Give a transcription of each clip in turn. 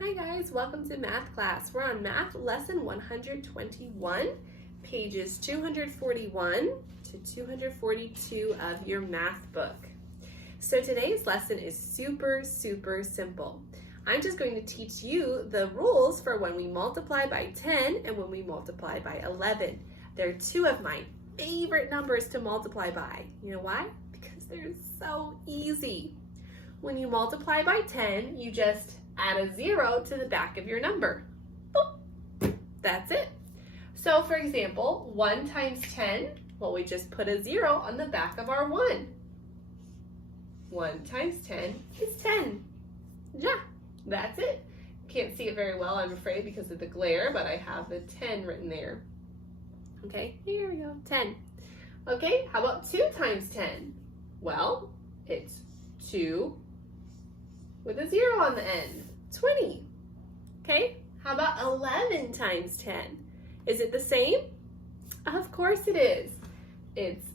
Hi guys, welcome to math class. We're on math lesson 121, pages 241 to 242 of your math book. So today's lesson is super simple. I'm just going to teach you the rules for when we multiply by 10 and when we multiply by 11. They're two of my favorite numbers to multiply by. You know why? Because they're so easy. When you multiply by 10, you just add a 0 to the back of your number. Boop. That's it. So for example, 1 times 10, well, we just put a 0 on the back of our 1. 1 times 10 is 10. Yeah, that's it. Can't see it very well, I'm afraid, because of the glare, but I have the 10 written there. Okay, here we go, 10. Okay, how about 2 times 10? Well, it's 2 with a 0 on the end. 20. Okay, how about 11 times 10? Is it the same? Of course it is. It's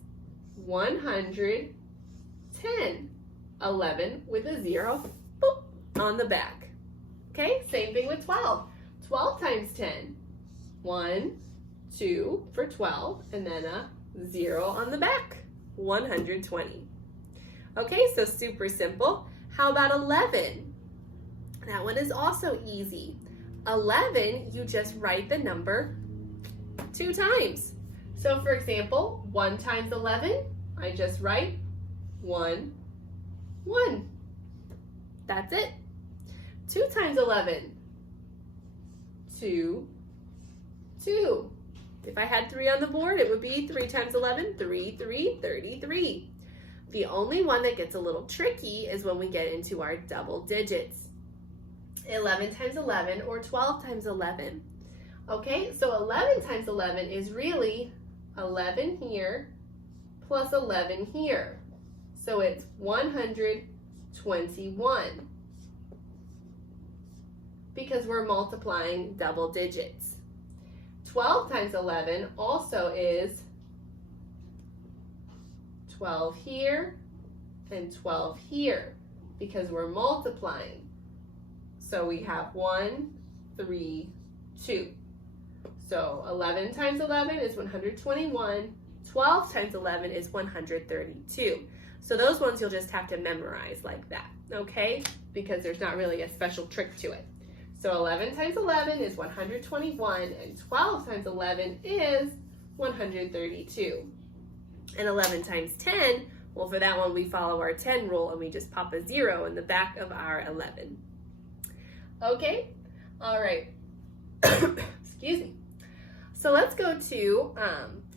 110. 11 with a 0 boop, on the back. Okay, same thing with 12. 12 times 10. 1, 2 for 12, and then a 0 on the back. 120. Okay, so super simple. How about 11? That one is also easy. 11, you just write the number 2 times. So for example, 1 times 11, I just write 1, 1. That's it. 2 times 11, 2, 2. If I had 3 on the board, it would be 3 times 11, 3, 3, 33. The only one that gets a little tricky is when we get into our double digits. 11 times 11 or 12 times 11. Okay, so 11 times 11 is really 11 here plus 11 here. So it's 121 because we're multiplying double digits. 12 times 11 also is 12 here and 12 here because we're multiplying. So we have 1, 3, 2. So 11 times 11 is 121. 12 times 11 is 132. So those ones you'll just have to memorize like that, okay? Because there's not really a special trick to it. So 11 times 11 is 121, and 12 times 11 is 132. And 11 times 10, well, for that one we follow our 10 rule and we just pop a 0 in the back of our 11. Okay, all right, excuse me. So let's go to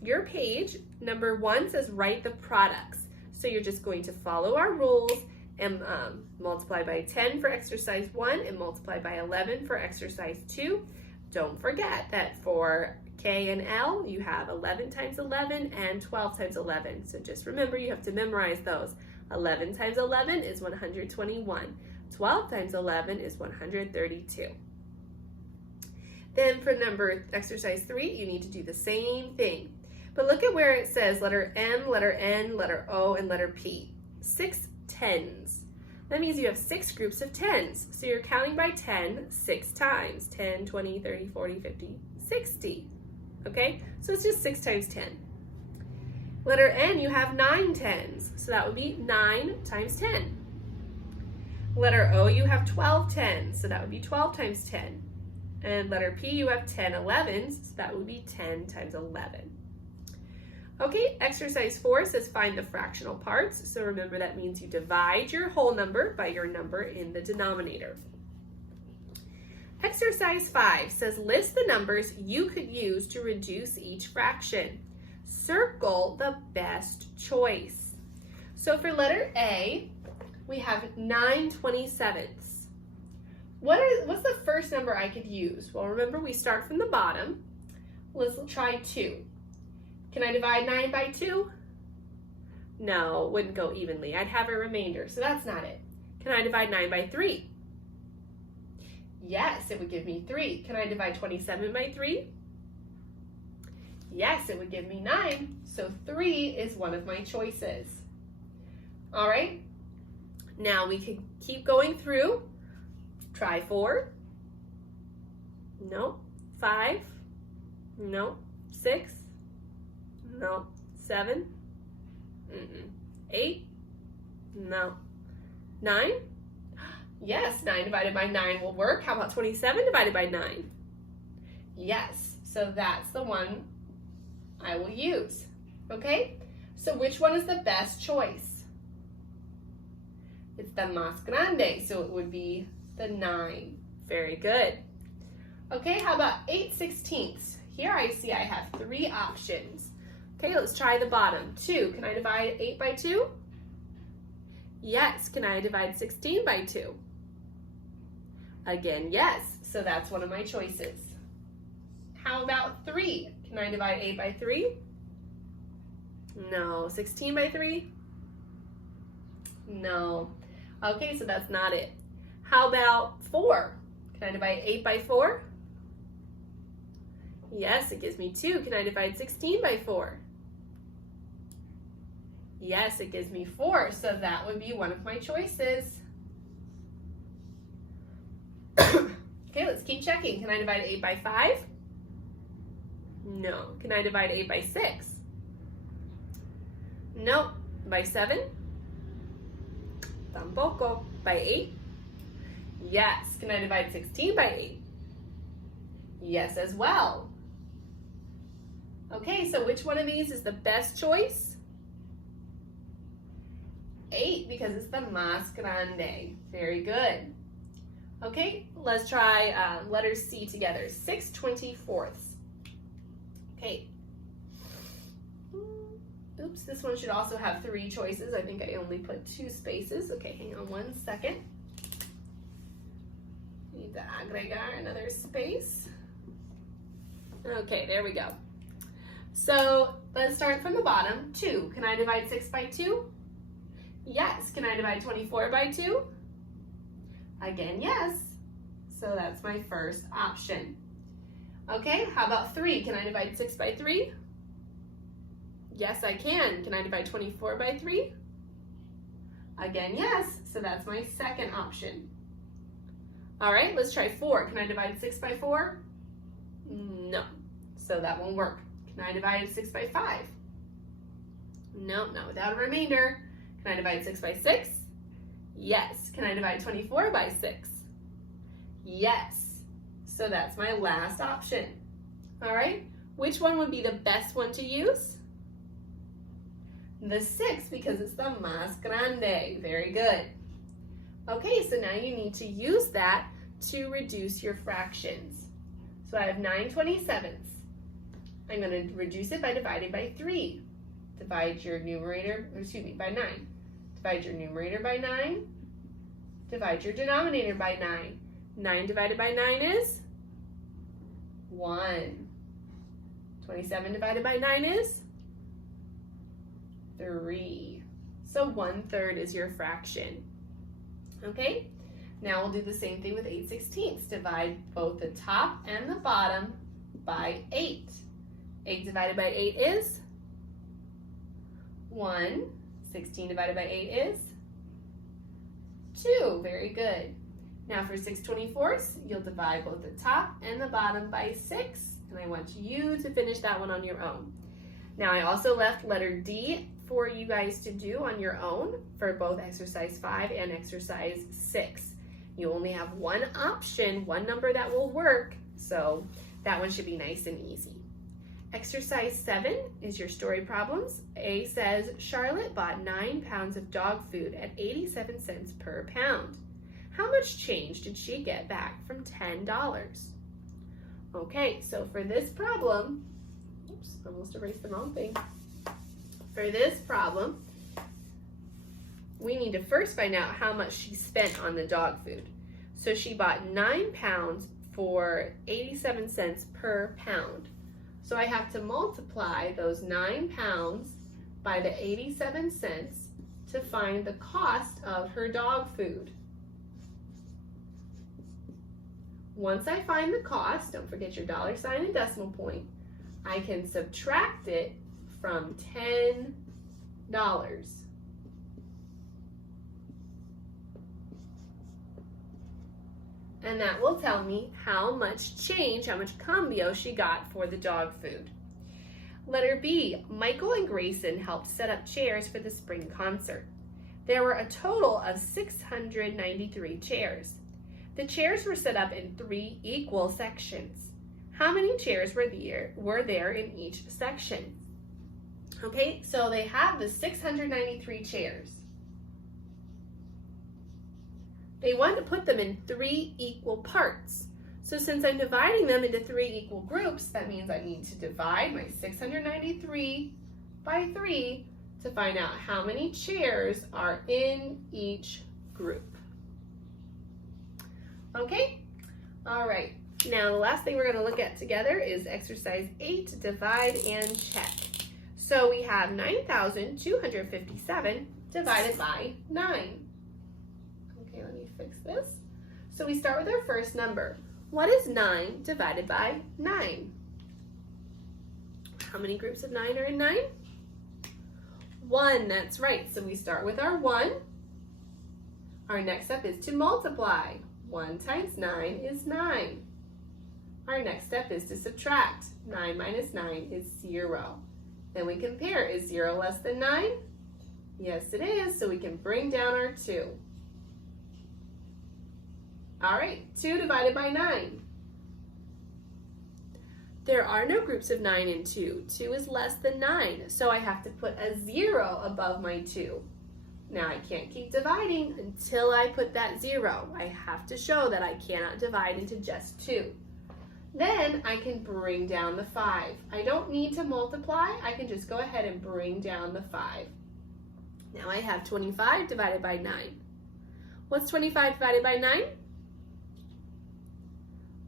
your page. Number 1 says write the products. So you're just going to follow our rules and multiply by 10 for exercise 1 and multiply by 11 for exercise 2. Don't forget that for K and L, you have 11 times 11 and 12 times 11. So just remember, you have to memorize those. 11 times 11 is 121. 12 times 11 is 132. Then for exercise 3, you need to do the same thing. But look at where it says letter M, letter N, letter O, and letter P. 6 tens. That means you have 6 groups of tens. So you're counting by 10 6 times. 10, 20, 30, 40, 50, 60. Okay? So it's just 6 times 10. Letter N, you have 9 tens. So that would be 9 times 10. Letter O, you have 12 tens, so that would be 12 times 10. And letter P, you have 10 11s, so that would be 10 times 11. Okay, exercise 4 says find the fractional parts. So remember, that means you divide your whole number by your number in the denominator. Exercise 5 says list the numbers you could use to reduce each fraction. Circle the best choice. So for letter A, we have 9/27. What's the first number I could use? Well, remember, we start from the bottom. Let's try 2. Can I divide 9 by 2? No, wouldn't go evenly. I'd have a remainder, so that's not it. Can I divide 9 by 3? Yes, it would give me 3. Can I divide 27 by 3? Yes, it would give me 9. So 3 is one of my choices. All right. Now we can keep going through. Try 4, No. 5? No. 6? No. 7? 8? No. 9? Yes, 9 divided by 9 will work. How about 27 divided by 9? Yes, so that's the one I will use. Okay, so which one is the best choice? It's the más grande, so it would be the 9. Very good. Okay, how about 8/16? Here I see I have 3 options. Okay, let's try the bottom. 2, can I divide 8 by 2? Yes, can I divide 16 by 2? Again, yes, so that's one of my choices. How about 3? Can I divide 8 by 3? No. 16 by 3? No. Okay, so that's not it. How about 4? Can I divide 8 by 4? Yes, it gives me 2. Can I divide 16 by 4? Yes, it gives me 4, so that would be one of my choices. Okay, let's keep checking. Can I divide 8 by 5? No. Can I divide 8 by 6? No. By 7? Tampoco. By 8? Yes. Can I divide 16 by 8? Yes as well. Okay, so which one of these is the best choice? 8, because it's the más grande. Very good. Okay, let's try letter C together. 6/24. Okay. Oops, this one should also have 3 choices. I think I only put 2 spaces. Okay, hang on one second. Need to agregar another space. Okay, there we go. So let's start from the bottom. 2, can I divide 6 by 2? Yes, can I divide 24 by 2? Again, yes. So that's my first option. Okay, how about 3? Can I divide 6 by 3? Yes, I can. Can I divide 24 by 3? Again, yes. So that's my second option. All right, let's try 4. Can I divide 6 by 4? No. So that won't work. Can I divide 6 by 5? No, not without a remainder. Can I divide 6 by 6? Yes. Can I divide 24 by 6? Yes. So that's my last option. All right, which one would be the best one to use? The 6, because it's the más grande. Very good. Okay, so now you need to use that to reduce your fractions. So I have 9/27. I'm going to reduce it by dividing by 3. Divide your numerator, by 9. Divide your numerator by 9. Divide your denominator by 9. 9 divided by 9 is 1. 27 divided by 9 is 3. So 1/3 is your fraction. Okay, now we'll do the same thing with 8/16. Divide both the top and the bottom by 8. 8 divided by 8 is 1. 16 divided by 8 is 2. Very good. Now for 6/24, you'll divide both the top and the bottom by 6. And I want you to finish that one on your own. Now I also left letter D for you guys to do on your own for both exercise 5 and exercise 6. You only have one option, one number that will work, so that one should be nice and easy. Exercise 7 is your story problems. A says, Charlotte bought 9 pounds of dog food at 87 cents per pound. How much change did she get back from $10? Okay, so for this problem, oops, almost erased the wrong thing. For this problem, we need to first find out how much she spent on the dog food. So she bought 9 pounds for 87 cents per pound. So I have to multiply those 9 pounds by the 87 cents to find the cost of her dog food. Once I find the cost, don't forget your $ and decimal point, I can subtract it from $10. and that will tell me how much change, how much cambio she got for the dog food. Letter B, Michael and Grayson helped set up chairs for the spring concert. There were a total of 693 chairs. The chairs were set up in 3 equal sections. How many chairs were there in each section? Okay, so they have the 693 chairs. They want to put them in 3 equal parts. So since I'm dividing them into 3 equal groups, that means I need to divide my 693 by 3 to find out how many chairs are in each group. Okay? All right. Now the last thing we're going to look at together is exercise 8, divide and check. So we have 9,257 divided by 9. Okay, let me fix this. So we start with our first number. What is 9 divided by 9? How many groups of 9 are in 9? 1, that's right. So we start with our 1. Our next step is to multiply. 1 times 9 is 9. Our next step is to subtract. 9 minus 9 is 0. Then we compare. Is 0 less than 9? Yes, it is. So we can bring down our 2. All right, 2 divided by 9. There are no groups of 9 and 2. 2 is less than 9, so I have to put a 0 above my 2. Now I can't keep dividing until I put that 0. I have to show that I cannot divide into just 2. Then I can bring down the 5. I don't need to multiply. I can just go ahead and bring down the 5. Now I have 25 divided by 9. What's 25 divided by 9?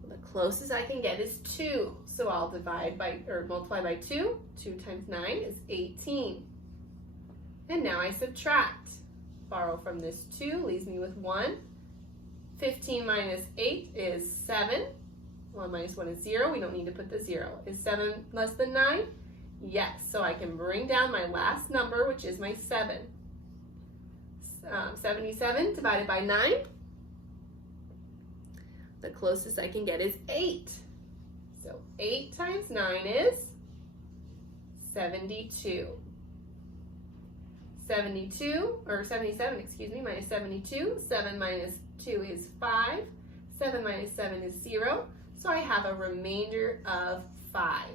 The closest I can get is 2. So I'll multiply by 2. 2 times 9 is 18. And now I subtract. Borrow from this 2, leaves me with 1. 15 minus 8 is 7. 1 minus 1 is 0. We don't need to put the 0. Is 7 less than 9? Yes. So I can bring down my last number, which is my 7. 77 divided by 9. The closest I can get is 8. So 8 times 9 is 72. 77, minus 72. 7 minus 2 is 5. 7 minus 7 is 0. So I have a remainder of 5.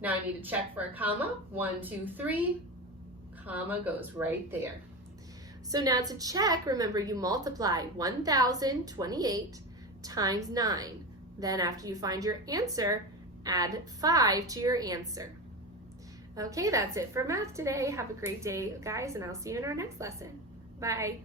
Now I need to check for a comma. 1, 2, 3. Comma goes right there. So now to check, remember you multiply 1,028 times 9. Then after you find your answer, add 5 to your answer. Okay, that's it for math today. Have a great day, guys, and I'll see you in our next lesson. Bye.